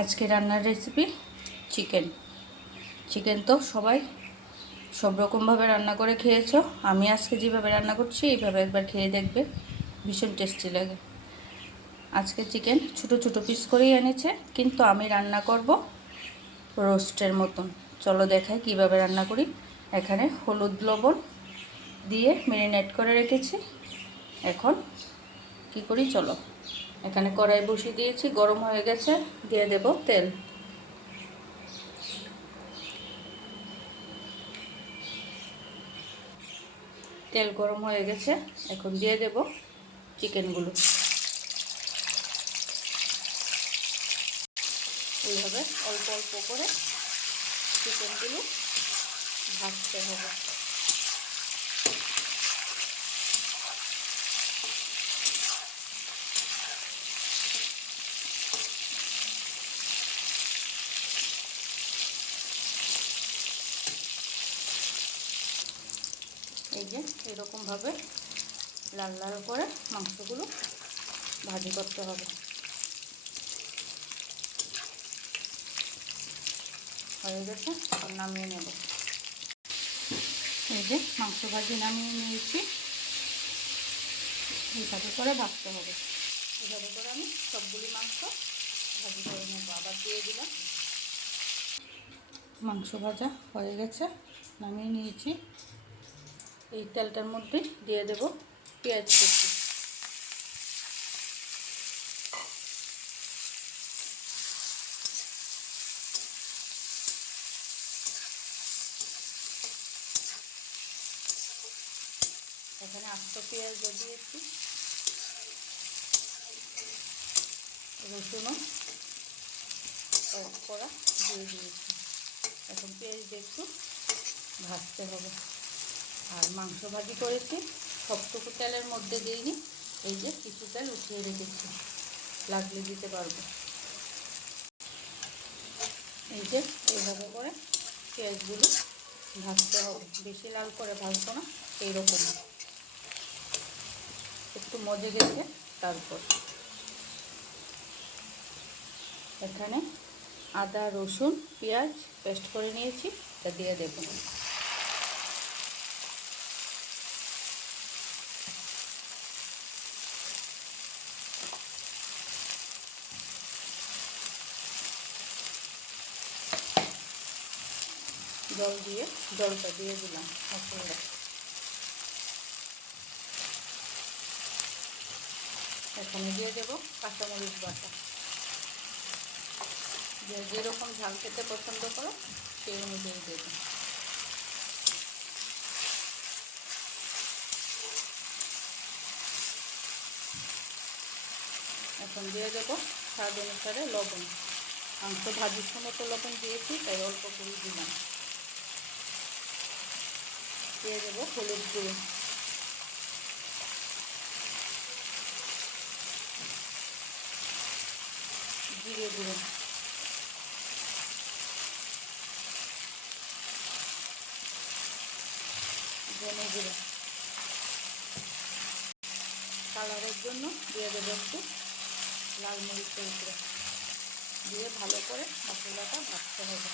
আজকে রান্নার recipe chicken তো সবাই সব রকমভাবে রান্না করে খেয়েছো। আমি আজকে যেভাবে রান্না করছি এইভাবে একবার খেয়ে দেখবে, ভীষণ টেস্টি লাগে। আজকে চিকেন ছোটো ছোটো পিস করেই এনেছে, কিন্তু আমি রান্না করব রোস্টের মতন। চলো দেখাই কিভাবে রান্না করি। এখানে হলুদ লবণ দিয়ে ম্যারিনেট করে রেখেছি। এখন কি করি চলো। এখানে কড়াই বসিয়ে দিয়েছি, গরম হয়ে গেছে, দিয়ে দেব তেল। তেল গরম হয়ে গেছে, এখন দিয়ে দেব চিকেনগুলো। এইভাবে অল্প অল্প করে চিকেনগুলো ভাজতে হবে। এই যে এরকমভাবে লাল লাল করে মাংসগুলো ভাজি করতে হবে। হয়ে গেছে, নামিয়ে নেব। এই যে মাংস ভাজি নামিয়ে নিয়েছি। এইভাবে করে ভাজতে হবে। এইভাবে করে আমি সবগুলি মাংস ভাজি করে নেব। আবার দিয়ে দিলাম। মাংস ভাজা হয়ে গেছে, নামিয়ে নিয়েছি। এই তেলটার মধ্যে দিয়ে দেব পেঁয়াজ কুচি। এখানে আস্ত পেঁয়াজ দিয়েছি, রসুনও করা দিয়ে দিয়েছি। এখন পেঁয়াজ একটু ভাজতে হবে। আর মাংস ভাজি করেছি, সবটুকু তেলের মধ্যে দিইনি। এই যে কিছু তেল উঠিয়ে রেখেছি, লাগলে দিতে পারবো। এই যে এইভাবে করে পেঁয়াজগুলো ভাজতে হবে। বেশি লাল করে ভাজবো না, এইরকম একটু মজে গেছে। তারপর এখানে আদা রসুন পেঁয়াজ পেস্ট করে নিয়েছি, এটা দিয়ে দেব। জল দিয়ে জলটা দিয়ে দিলাম মশলা। এখানে দিয়ে দেব কাঁচামরিচ বাটা। যেরকম ঝাল খেতে পছন্দ করো সেই অনুযায়ী দেবে। এখন দিয়ে দেবো স্বাদ অনুসারে লবণ। মাংস ভাজির সময় তো লবণ দিয়েছি, তাই অল্প করে দিলাম। দিয়ে দেবো হলুদ গুঁড়ো, জিরে গুঁড়ো, ধনে গুঁড়ো। কালারের জন্য দিয়ে দেবো একটু লাল মরিচের গুঁড়ো। দিয়ে ভালো করে মশলাটা ভাজতে হবে।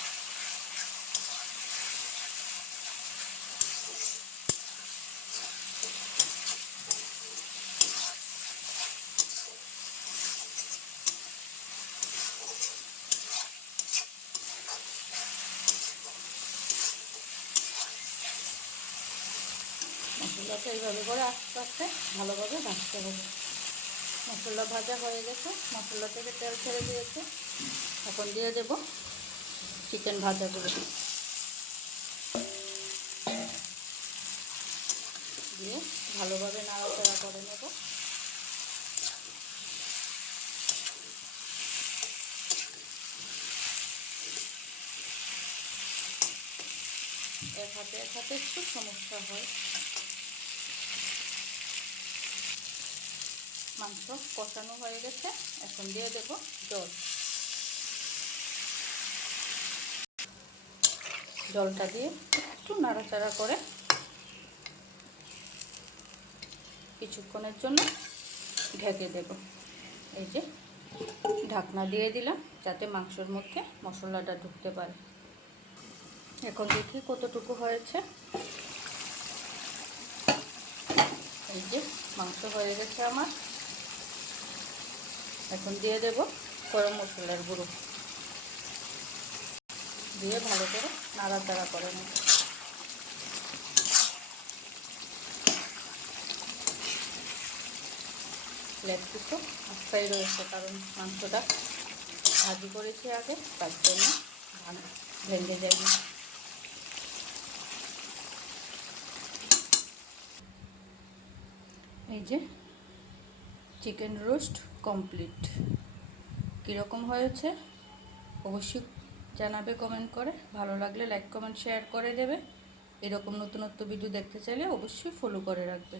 মশলাটা এইভাবে করে আস্তে আস্তে ভালোভাবে ভাজতে হবে। মশলা ভাজা হয়ে গেছে, মশলা থেকে তেল ছেড়ে দিয়েছে। এখন দিয়ে দেব চিকেন ভাজাগুলো। দিয়ে ভালোভাবে নাড়াচাড়া করে নেব। এক হাতে একটু সমস্যা হয়। মাংস কষানো হয়ে গেছে, এখন দিয়ে দেব জল। জলটা দিয়ে একটু নাড়াচাড়া করে কিছুক্ষণের জন্য ঢেকে দেব। এই যে ঢাকনা দিয়ে দিলাম যাতে মাংসের মধ্যে মশলাটা ঢুকতে পারে। এখন দেখি কতটুকু হয়েছে। এই যে মাংস হয়ে গেছে আমার। এখন দিয়ে দেব গরম মশলার গুঁড়ো, দিয়ে ভালো করে নাড়াচাড়া করে নেব। লেগ পিসও আস্তাই রয়েছে, কারণ মাংসটা ভাজি করেছি আগে, তার জন্য ভেঙে যায়নি। এই যে চিকেন রোস্ট কমপ্লিট। কীরকম হয়েছে অবশ্যই জানাবে কমেন্ট করে। ভালো লাগলে লাইক কমেন্ট শেয়ার করে দেবে। এরকম নতুন নতুন ভিডিও দেখতে চাইলে অবশ্যই ফলো করে রাখবে।